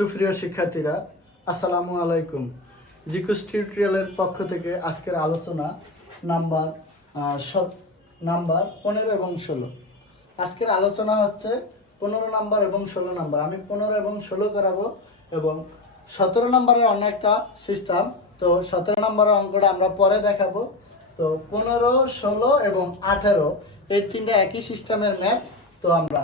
সুপ্রিয় শিক্ষার্থীরা, আসসালামু আলাইকুম। জিকুস টিউটোরিয়ালের পক্ষ থেকে আজকের আলোচনা নাম্বার 15 এবং 16। আজকের আলোচনা হচ্ছে 15 নাম্বার এবং 16 নাম্বার। আমি 15 এবং 16 করাবো এবং 17 নাম্বারের অন্য একটা সিস্টেম। তো 17 নাম্বারের অঙ্কটা আমরা পরে দেখাবো। তো 15, 16 এবং 18 এই তিনটা একই সিস্টেমের ম্যাথ। তো আমরা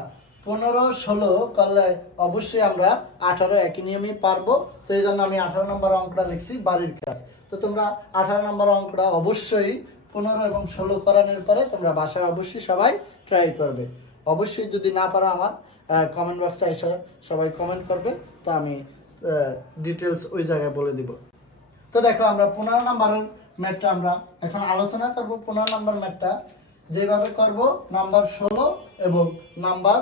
15, 16 করলে অবশ্যই আমরা 18 একই নিয়মই পারবো। তো এই জন্য আমি 18 নম্বর অঙ্কটা লিখছি বাড়ির কাজ। তো তোমরা 18 নম্বর অঙ্কটা অবশ্যই 15 এবং 16 করানোর পরে তোমরা বাসায় অবশ্যই সবাই ট্রাই করবে। অবশ্যই যদি না পারো আমার কমেন্ট বক্সে এসে সবাই কমেন্ট করবে, তো আমি ডিটেলস ওই জায়গায় বলে দিব। তো দেখো, আমরা 15 নম্বরের ম্যাথটা আমরা এখন আলোচনা করব। 15 নম্বর ম্যাথটা যেভাবে করব, নাম্বার 16 এবং নাম্বার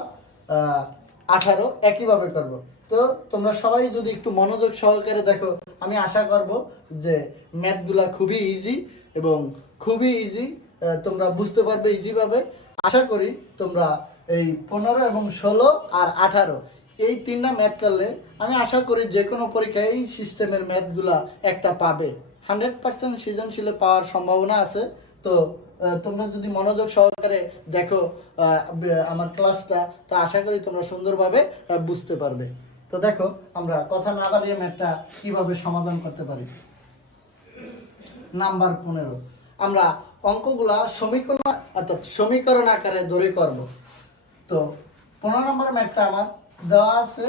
18 একইভাবে করব। তো তোমরা সবাই যদি একটু মনোযোগ সহকারে দেখো, আমি আশা করব যে ম্যাথগুলা খুবই ইজি এবং খুবই ইজি, তোমরা বুঝতে পারবে ইজিভাবে। আশা করি তোমরা এই 15 এবং 16 আর 18 এই তিনটা ম্যাথ করলে আমি আশা করি যে কোনো পরীক্ষায় এই সিস্টেমের ম্যাথগুলা একটা পাবে। 100% সৃজনশীলে পাওয়ার সম্ভাবনা আছে। তো তোমরা যদি মনোযোগ সহকারে দেখো আমার ক্লাসটা, তো আশা করি তোমরা সুন্দরভাবে বুঝতে পারবে। তো দেখো, আমরা কথা না বাড়িয়ে ম্যাথটা কিভাবে সমাধান করতে পারি। নাম্বার 15 আমরা অঙ্কগুলা সমীকরণ আকারে ধরে করব। তো 15 নম্বর ম্যাথটা আমার দেওয়া আছে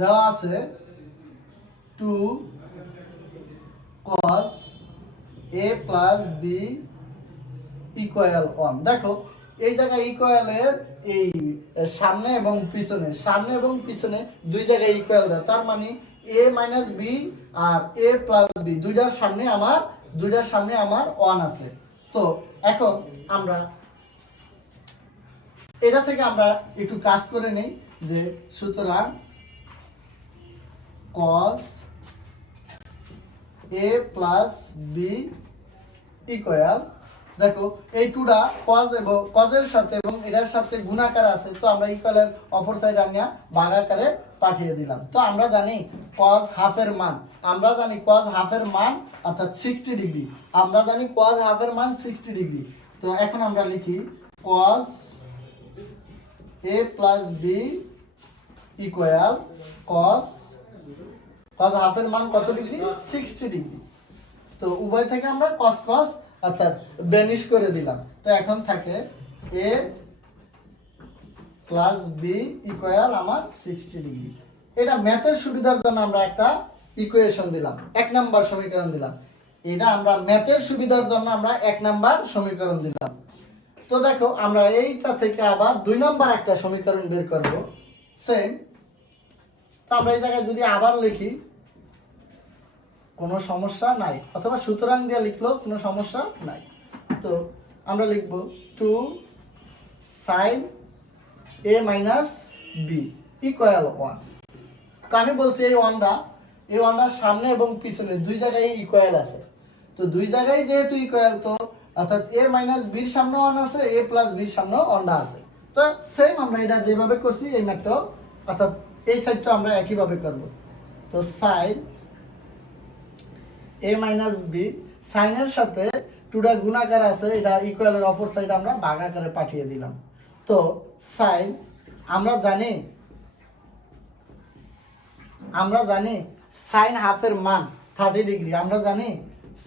দেওয়া আছে 2 cos a plus b equal 1। দেখো, এই জায়গায় ইকুয়ালের এই সামনে এবং পিছনে দুই জায়গায় ইকুয়াল দেয়, তার মানে a minus b R a plus b দুইটার সামনে আমার 1 আছে। তো এখন আমরা এটা থেকে আমরা একটু কাজ করে নেই, যে সুতরাং cos a plus b equal, দেখো এই টুটা cos এবং cos-এর সাথে এবং এটার সাথে গুণাকার আছে, তো আমরা ইকুয়ালের অপর সাইড আনিয়া ভাগাকারে পাঠিয়ে দিলাম। তো আমরা জানি cos হাফের মান, অর্থাৎ 60 ডিগ্রি। আমরা জানি cos হাফের মান 60 ডিগ্রি। তো এখন আমরা লিখি cos a plus b equal cos হাফের মান কত ডিগ্রি? 60 ডিগ্রি। তো উভয় থেকে আমরা cos অর্থাৎ বেনিশ করে দিলাম। তো এখন থাকে a plus b equal আমার 60 ডিগ্রি। এটা ম্যাথের সুবিধার জন্য আমরা একটা ইকুয়েশন দিলাম, এক নাম্বার সমীকরণ দিলাম। এটা আমরা ম্যাথের সুবিধার জন্য আমরা এক নাম্বার সমীকরণ দিলাম। তো দেখো, আমরা এইটা থেকে আবার 2 নাম্বার একটা সমীকরণ বের করব সেম। তো আমরা এই জায়গায় যদি আবার লিখি কোনো সমস্যা নাই, অথবা সুতরাং দিয়ে লিখলেও কোনো সমস্যা নাই। তো আমরা লিখব 2 sin a minus b equal 1। তো আমি বলছি এই ওয়ানটার সামনে এবং পিছনে দুই জায়গায় ইকুয়াল আছে। তো দুই জায়গায় যেহেতু ইকুয়াল, তো অর্থাৎ a minus b এর সামনে 1 আছে, a plus b এর সামনে 1 আছে। তো সেম আমরা এটা যেভাবে করছি এই ম্যাথটাও, অর্থাৎ এই সাইডটা আমরা একইভাবে করব। তো sin a minus b, সাইনের সাথে টুটা গুণাকার আছে, এটা ইকুয়ালের অপর সাইড আমরা ভাগাকারে পাঠিয়ে দিলাম। তো sin আমরা জানি sin হাফের মান 30 ডিগ্রি। আমরা জানি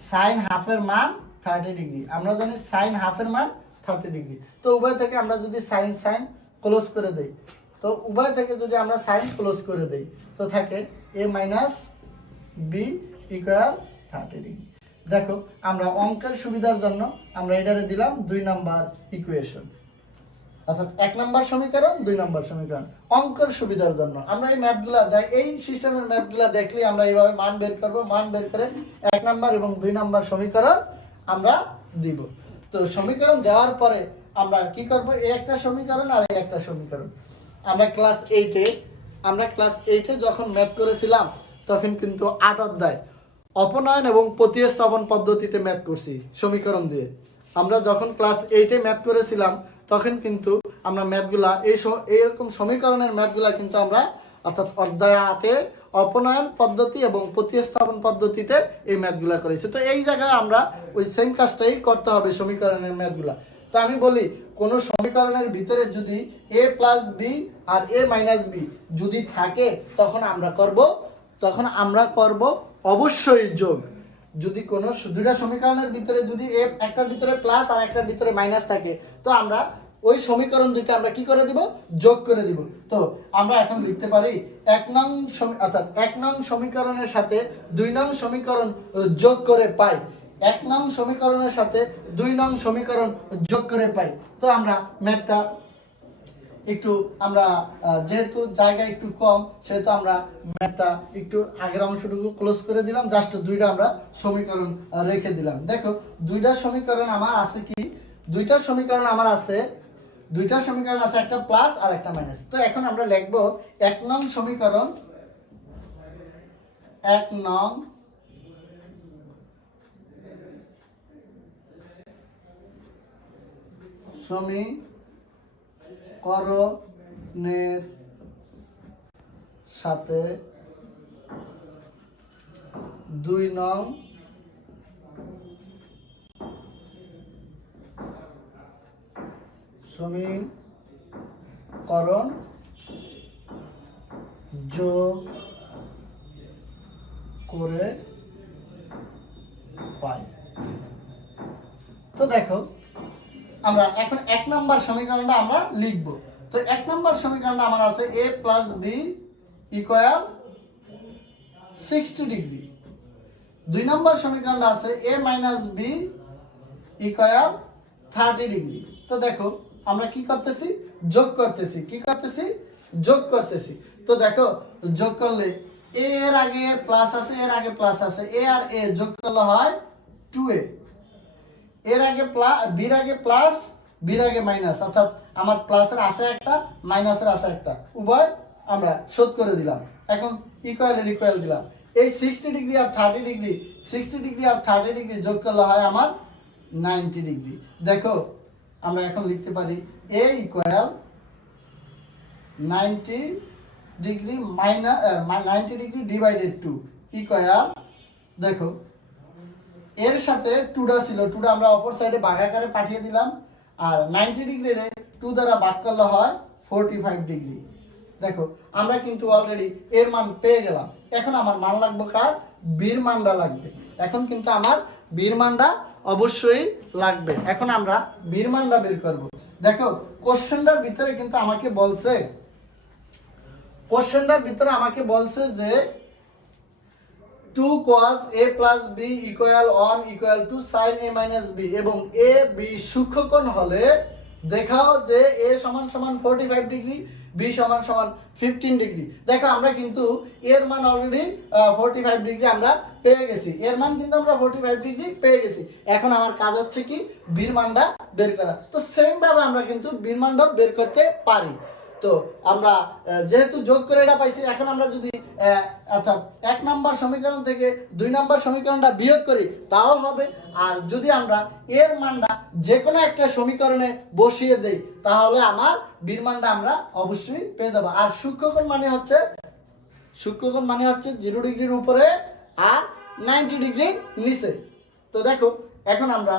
sin হাফের মান 30 ডিগ্রি। তো উভয় থেকে আমরা যদি sin ক্লোজ করে দেই, তো থাকে a minus b equal 30 degree. দেখো, আমরা অঙ্কের সুবিধার জন্য আমরা এটারে দিলাম 2 নাম্বার ইকুয়েশন, অর্থাৎ 1 নাম্বার সমীকরণ, 2 নাম্বার সমীকরণ। অঙ্কের সুবিধার জন্য আমরা এই ম্যাথগুলা এই সিস্টেমের ম্যাথগুলা দেখলে আমরা এইভাবে মান বের করব। মান বের করে 1 নাম্বার এবং 2 নাম্বার সমীকরণ আমরা দিব। তো সমীকরণ দেওয়ার পরে আমরা কি করব, এই একটা সমীকরণ আর এই একটা সমীকরণ। আমরা ক্লাস 8-এ যখন ম্যাথ করেছিলাম তখন কিন্তু 8 অধ্যায় অপনয়ন এবং প্রতিস্থাপন পদ্ধতিতে ম্যাথ করছি সমীকরণ দিয়ে। আমরা যখন ক্লাস 8-এ ম্যাথ করেছিলাম তখন কিন্তু আমরা ম্যাথগুলা এইরকম সমীকরণের ম্যাথগুলা কিন্তু আমরা অর্থাৎ অধ্যায় 8-এ অপনয়ন পদ্ধতি এবং প্রতিস্থাপন পদ্ধতিতে এই ম্যাথগুলা করেছি। তো এই জায়গায় আমরা ওই সেম কাজটাই করতে হবে সমীকরণের ম্যাথগুলা। তো আমি বলি কোন সমীকরণের ভিতরে যদি a প্লাস বি আর a মাইনাস বি যদি থাকে তখন আমরা করব অবশ্যই যোগ। যদি কোনো দুইটা সমীকরণের ভিতরে যদি একটার ভিতরে প্লাস আর একটার ভিতরে মাইনাস থাকে তো আমরা ওই সমীকরণ দুইটা আমরা কি করে দিব, যোগ করে দিব। তো আমরা এখন লিখতে পারি 1 নং অর্থাৎ 1 নং সমীকরণের সাথে 2 নং সমীকরণ যোগ করে পাই, 1 নং সমীকরণের সাথে 2 নং সমীকরণ যোগ করে পাই। তো আমরা ম্যাথটা একটু আমরা যেহেতু জায়গা একটু কম সেহেতু আমরা ম্যাথটা একটু আগের অংশটুকু ক্লোজ করে দিলাম, জাস্ট দুইটা আমরা সমীকরণ রেখে দিলাম। দেখো দুইটা সমীকরণ আমার আছে কি, দুইটা সমীকরণ আছে একটা প্লাস আর একটা মাইনাস। তো এখন আমরা লিখব 1 নং সমীকরণ, 1 নং সমীকরণের সাথে 2 নং সমীকরণ যোগ করে পাই। তো দেখো আমরা এখন 1 নম্বর সমীকরণটা আমরা লিখব। তো 1 নম্বর সমীকরণটা আমার আছে a plus B equal 60 degree. 2 number সমীকরণটা আছে a minus B equal 30 degree. তো দেখো আমরা কি করতেছি, যোগ করতেছি। যোগ করতেছি। তো দেখো যোগ করলে a এর আগে প্লাস আছে, এর আগে প্লাস আছে, a আর a যোগ করলে হয় 2a, এর আগে প্লাস, বির আগে প্লাস, বির আগে মাইনাস, অর্থাৎ আমার প্লাসের আছে একটা, মাইনাসের আছে একটা, উভয় আমরা শোধ করে দিলাম। এখন ইকুয়ালের ইকুয়াল দিলাম। এই 60 ডিগ্রি আর 30 ডিগ্রি, 60 ডিগ্রি আর 30 ডিগ্রি যোগ করলে হয় আমার 90 ডিগ্রি। দেখো আমরা এখন লিখতে পারি a equal 90 degree minus 90 degree divided 2 equal, দেখো এর সাথে 2টা ছিল, 2টা আমরা অপর সাইডে ভাগাকারে পাঠিয়ে দিলাম, আর 90 ডিগ্রি 2 দ্বারা ভাগ করলে হয় 45 ডিগ্রি। দেখো আমরা কিন্তু অলরেডি এর মান পেয়ে গেলাম। এখন আমার মান লাগবে কার, বীর মানটা লাগবে। এখন কিন্তু আমার বীর মানটা অবশ্যই লাগবে। এখন আমরা বীর মানটা বের করব। দেখো কোশ্চেনটার ভিতরে কিন্তু আমাকে বলছে যে 2 cos a plus b equal 1 equal to sin a minus b এবং a b সূক্ষ্মকোণ হলে দেখাও যে a সমান সমান 45 ডিগ্রি, b সমান সমান 15 ডিগ্রি। দেখো আমরা কিন্তু এর মান অলরেডি 45 ডিগ্রি আমরা পেয়ে গেছি, এর মান কিন্তু আমরা 45 ডিগ্রি পেয়ে গেছি। এখন আমার কাজ হচ্ছে কি, বীর মানটা বের করা। তো সেম ভাবে আমরা কিন্তু বীর মানটা বের করতে পারি। তো আমরা যেহেতু যোগ করে এটা পাইছি, এখন আমরা যদি অর্থাৎ 1 নম্বর সমীকরণ থেকে 2 নম্বর সমীকরণটা বিয়োগ করি তাও হবে। আর যদি আমরা এর মানটা যে কোনো একটা সমীকরণে বসিয়ে দেই তাহলে আমার বীর মানটা আমরা অবশ্যই পেয়ে যাব। আর সূক্ষ্মকোণ মানে হচ্ছে 0 ডিগ্রির উপরে আর 90 ডিগ্রির নিচে। তো দেখো এখন আমরা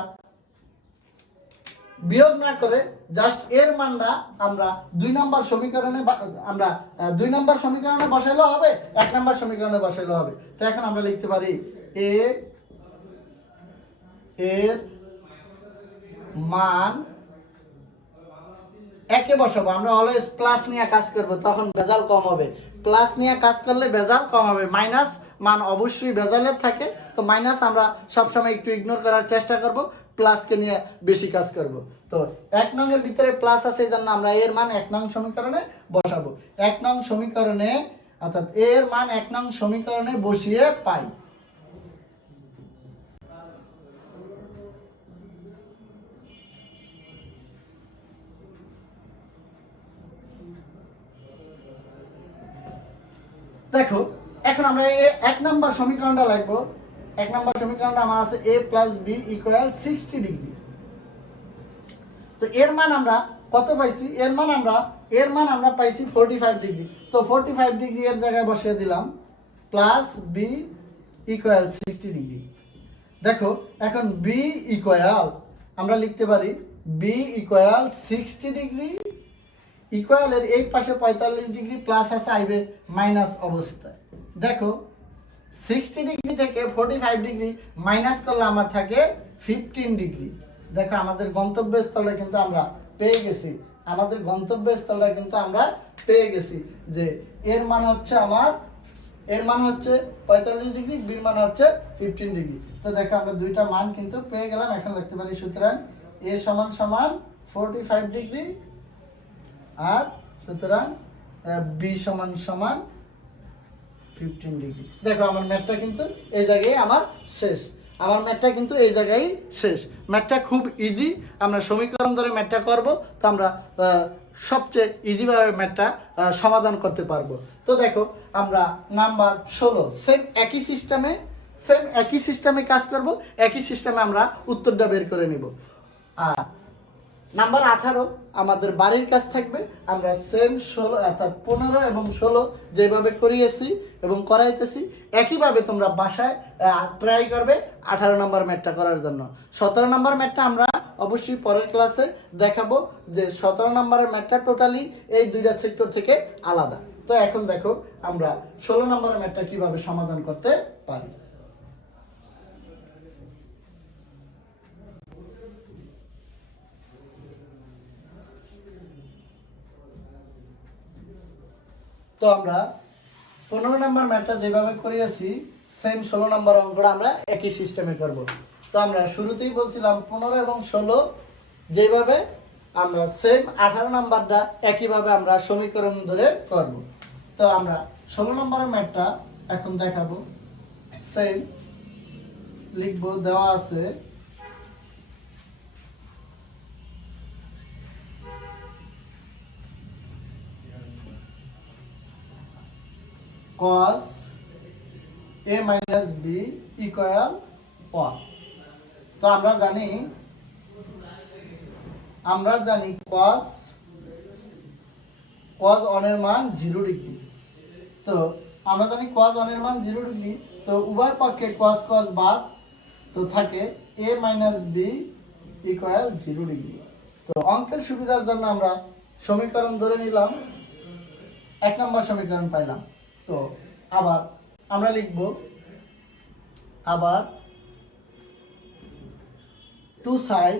বিয়োগ না করে জাস্ট এর মানটা আমরা 2 নম্বর সমীকরণে বসাইলেও হবে, 1 নম্বর সমীকরণে বসাইলেও হবে। তো এখন আমরা লিখতে পারি a এর মান একে বসাবো। আমরা অলওয়েজ প্লাস নিয়ে কাজ করব, তখন ভেজাল কম হবে। প্লাস নিয়ে কাজ করলে ভেজাল কম হবে। মাইনাস মান অবশ্যই ভেজালের থাকে, তো মাইনাস আমরা সবসময় একটু ইগনোর করার চেষ্টা করব, প্লাসকে নিয়ে বেশি কাজ করব। তো 1 নং এর ভিতরে প্লাস আছে, এই জন্য আমরা এর মান 1 নং সমীকরণে বসাবো। 1 নং সমীকরণে অর্থাৎ এর মান 1 নং সমীকরণে বসিয়ে পাই। দেখো এখন আমরা এই 1 নম্বর সমীকরণটা লিখবো। এক নম্বর সমীকরণটা আমার আছে a plus B equal 60 degree. তো এর মান আমরা কত পাইছি? এর মান আমরা পাইছি 45 ডিগ্রি। তো 45 ডিগ্রি এর জায়গায় বসিয়ে দিলাম প্লাস বি ইকুয়াল 60 ডিগ্রি। দেখো এখন বি ইকুয়াল আমরা লিখতে পারি বি ইকুয়াল 60 ডিগ্রি ইকুয়ালের এই পাশে 45 ডিগ্রি প্লাস আছে আইবে মাইনাস অবস্থায়। দেখো 60 ডিগ্রি থেকে 45 ডিগ্রি মাইনাস করলে আমার থাকে 15 ডিগ্রি। দেখো আমাদের গন্তব্যস্থলে কিন্তু আমরা পেয়ে গেছি, যে এর মান হচ্ছে 45 ডিগ্রি, বির মান হচ্ছে 15 ডিগ্রি। তো দেখো আমরা দুইটা মান কিন্তু পেয়ে গেলাম। এখন লিখতে পারি সুতরাং a সমান সমান 45 ডিগ্রি আর সুতরাং b সমান সমান 15 ডিগ্রি। দেখো আমার ম্যাথটা কিন্তু এই জায়গায় শেষ। ম্যাথটা খুব ইজি, আমরা সমীকরণ ধরে ম্যাথটা করব, তো আমরা সবচেয়ে ইজিভাবে ম্যাথটা সমাধান করতে পারবো। তো দেখো আমরা নাম্বার 16 সেম একই সিস্টেমে কাজ করব, একই সিস্টেমে আমরা উত্তরটা বের করে নিব। আর নাম্বার 18 আমাদের বাড়ির কাজ থাকবে। আমরা সেম 16 অর্থাৎ 15 এবং 16 যেভাবে করিয়েছি এবং করাইতেছি একইভাবে তোমরা বাসায় ট্রাই করবে 18 নম্বর ম্যাথটা করার জন্য। 17 নম্বর ম্যাথটা আমরা অবশ্যই পরের ক্লাসে দেখাবো, যে 17 নম্বরের ম্যাথটা টোটালি এই দুইটা সেক্টর থেকে আলাদা। তো এখন দেখো আমরা 16 নম্বরের ম্যাথটা কিভাবে সমাধান করতে পারি। তো আমরা 15 নম্বর ম্যাথটা যেভাবে করিয়েছি সেম 16 নম্বর অঙ্কটা আমরা একই সিস্টেমে করব। তো আমরা শুরুতেই বলছিলাম 15 এবং 16 যেভাবে আমরা সেম 18 নম্বরটা একইভাবে আমরা সমীকরণ ধরে করব। তো আমরা 16 নম্বরের ম্যাথটা এখন দেখাবো। সেম লিখবো, দেওয়া আছে cos a minus b equal 1। তো আমরা জানি cos 1 এর মান 0 ডিগ্রি। তো আমরা জানি cos 1 এর মান 0 ডিগ্রি। তো উভয় পক্ষে cos বাদ, তো থাকে a minus b equal 0 degree. তো অঙ্কের সুবিধার জন্য আমরা সমীকরণ ধরে নিলাম, 1 নম্বর সমীকরণ পাইলাম। তো আবার আমরা লিখব 2 sin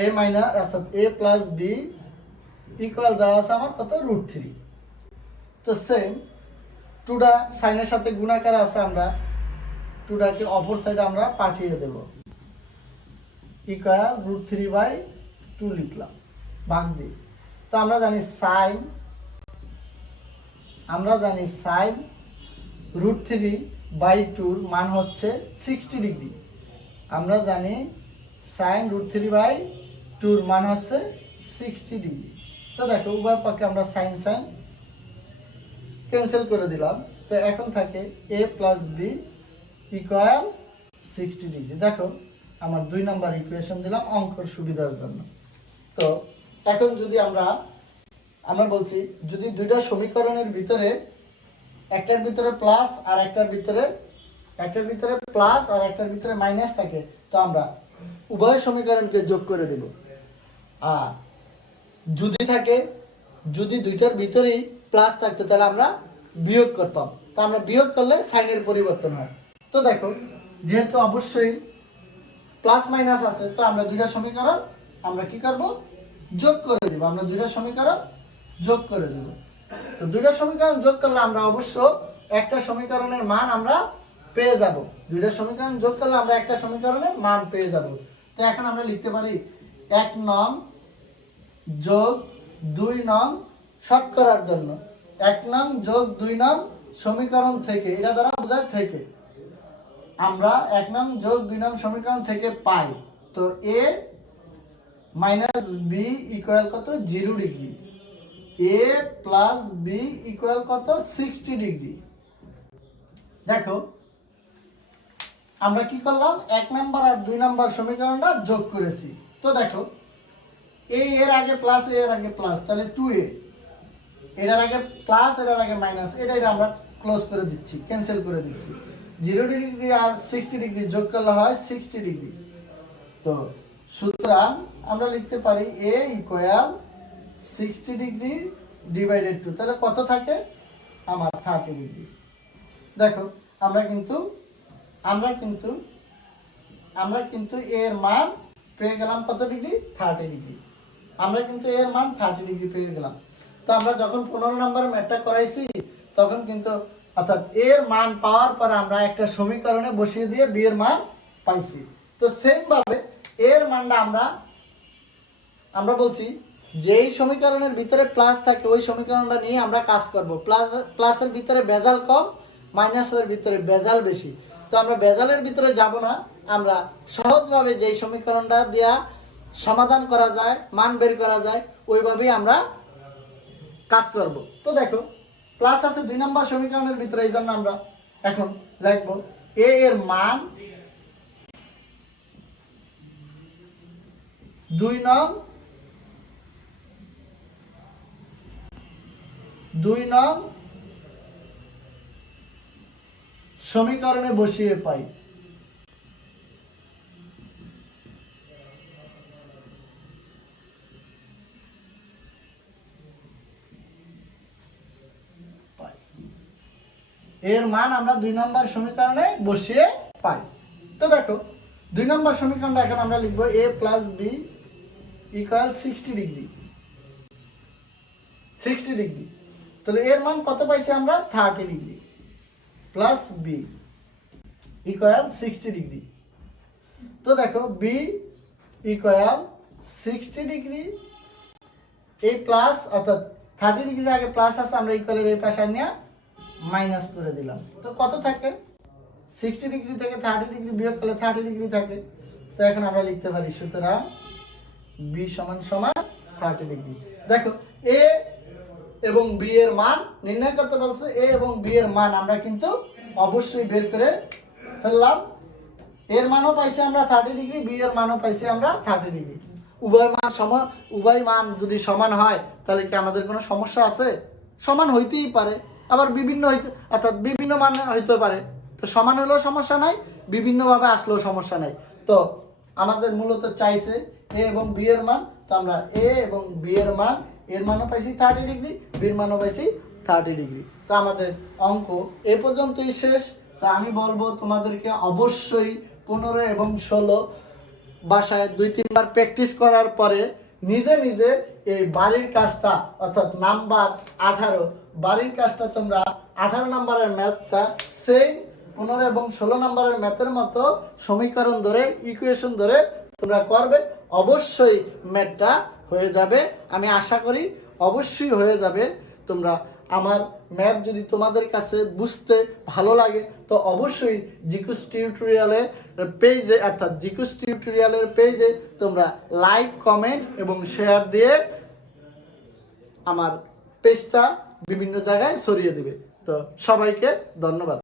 a মাইনাস অর্থাৎ a প্লাস b ইকুয়াল দেওয়া আছে আমার কত √3। তো সেম 2টা সাইনের সাথে গুণাকার আছে, আমরা 2টাকে অপর সাইডে আমরা পাঠিয়ে দেব, ইকুয়াল √3/2 লিখলাম ভাগ দিয়ে। তো আমরা জানি সাইন √3/2 মান হচ্ছে 60 ডিগ্রি। আমরা জানি সাইন √3/2 মান হচ্ছে 60 ডিগ্রি। তো দেখো উভয় পক্ষে আমরা সাইন ক্যান্সেল করে দিলাম। তো এখন থাকে a plus b equal 60 degree. দেখো আমার 2 নম্বর ইকুয়েশন দিলাম অঙ্কের সুবিধার জন্য। তো এখন যদি আমরা বলছি যদি দুইটা সমীকরণের ভিতরে একটার ভিতরে প্লাস আর একটার ভিতরে মাইনাস থাকে, তো আমরা উভয় সমীকরণকে যোগ করে দেব। আর যদি দুইটার ভিতরেই প্লাস থাকতো তাহলে আমরা বিয়োগ করতাম। তো আমরা বিয়োগ করলে সাইনের পরিবর্তন হয়। তো দেখো যেহেতু অবশ্যই প্লাস মাইনাস আছে, তো আমরা দুইটা সমীকরণ আমরা কি করব, যোগ করে দেব। তো দুইটা সমীকরণ যোগ করলে আমরা অবশ্য একটা সমীকরণের মান আমরা পেয়ে যাব। দুইটা সমীকরণ যোগ করলে আমরা একটা সমীকরণের মান পেয়ে যাব। তো এখন আমরা লিখতে পারি 1 নং যোগ 2 নং শর্ট করার জন্য 1 নং যোগ 2 নং সমীকরণ থেকে, এটা দ্বারা বোঝায় থেকে, আমরা 1 নং যোগ 2 নং সমীকরণ থেকে পাই তো a মাইনাস b ইকুয়াল কত 0 degree, a plus b equal কত 60 ডিগ্রি। দেখো আমরা কি করলাম, 1 নাম্বার আর 2 নাম্বার সমীকরণটা যোগ করেছি। তো দেখো এর আগে প্লাস এর আগে প্লাস, তাহলে 2a, এটার আগে প্লাস এটার আগে মাইনাস, এটা আমরা ক্লোজ করে দিচ্ছি, ক্যান্সেল করে দিচ্ছি। 0 ডিগ্রি আর 60 ডিগ্রি যোগ করলে হয় 60 ডিগ্রি। তো সুতরাং আমরা লিখতে পারি a ইকুয়াল 60 ডিগ্রি ডিভাইডেড 2, তাহলে কত থাকে আমার 30 ডিগ্রি। দেখো আমরা কিন্তু এর মান পেয়ে গেলাম কত ডিগ্রি, 30 ডিগ্রি। আমরা কিন্তু এর মান 30 ডিগ্রি পেয়ে গেলাম। তো আমরা যখন 15 নম্বর ম্যাথটা করাইছি তখন কিন্তু অর্থাৎ এর মান পাওয়ার পর আমরা একটা সমীকরণে বসিয়ে দিয়ে বি এর মান পাইছি। তো সেম ভাবে এর মানটা আমরা বলছি যেই সমীকরণের ভিতরে প্লাস থাকে ওই সমীকরণটা নিয়ে আমরা কাজ করব। প্লাসের ভিতরে ভেজাল কম, মাইনাসের ভিতরে ভেজাল বেশি। তো আমরা ভেজালের ভিতরে যাব না, আমরা সহজভাবে যেই সমীকরণটা দেয়া সমাধান করা যায়, মান বের করা যায়, ওইভাবেই আমরা কাজ করব। তো দেখো প্লাস আছে 2 নম্বর সমীকরণের ভিতরে, এই জন্য আমরা এখন লিখব a এর মান 2 নং সমীকরণে বসিয়ে পাই। এর মান আমরা 2 নম্বর সমীকরণে বসিয়ে পাই। তো দেখো 2 নম্বর সমীকরণটা এখন আমরা লিখব a plus b equal 60 degree. 60 degree, তাহলে এর মান কত পাইছি আমরা, 30 degree plus b equal 60 degree. তো দেখো b ইকুয়াল 60 ডিগ্রি, এই প্লাস অর্থাৎ 30 ডিগ্রি আগে প্লাস আছে, আমরা ইকুয়ালের এই পাশে নিয়ে মাইনাস করে দিলাম। তো কত থাকে, 60 ডিগ্রি থেকে 30 ডিগ্রি বিয়োগ করলে 30 ডিগ্রি থাকে। তো এখন আমরা লিখতে পারি সুতরাং b সমান সমান 30 ডিগ্রি। দেখো a এবং b এর মান নির্ণয় করতে বলছে, a এবং b এর মান আমরা কিন্তু অবশ্যই বের করে ফেললাম। এর মানও পাইছি আমরা 30 ডিগ্রি, b এর মানও পাইছি আমরা 30 ডিগ্রি। উভয় মান যদি সমান হয় তাহলে কি আমাদের কোনো সমস্যা আছে? সমান হইতেই পারে, আবার বিভিন্ন মান হইতে পারে। তো সমান হলেও সমস্যা নাই, বিভিন্নভাবে আসলেও সমস্যা নাই। তো আমাদের মূলত চাইছে a এবং b এর মান। তো আমরা a এবং b এর মান, এর মানও পাইছি 30 ডিগ্রি, b এর মানও পাইছি 30 ডিগ্রি। তো আমাদের অঙ্ক এ পর্যন্তই শেষ। তো আমি বলবো তোমাদেরকে অবশ্যই 15 এবং 16 বাসায় 2-3 বার প্র্যাকটিস করার পরে নিজে নিজে এই বাড়ির কাজটা অর্থাৎ নাম্বার 18 বাড়ির কাজটা তোমরা 18 নম্বরের ম্যাথটা সেই 15 এবং 16 নম্বরের ম্যাথের মতো সমীকরণ ধরে, ইকুয়েশন ধরে তোমরা করবে। অবশ্যই ম্যাথটা হয়ে যাবে, আমি আশা করি অবশ্যই হয়ে যাবে। তোমরা আমার ম্যাথ যদি তোমাদের কাছে বুঝতে ভালো লাগে তো অবশ্যই জিকুস টিউটোরিয়ালের পেজে অর্থাৎ জিকুস টিউটোরিয়ালের পেজে তোমরা লাইক, কমেন্ট এবং শেয়ার দিয়ে আমার পেজটা বিভিন্ন জায়গায় ছড়িয়ে দিবে। তো সবাইকে ধন্যবাদ।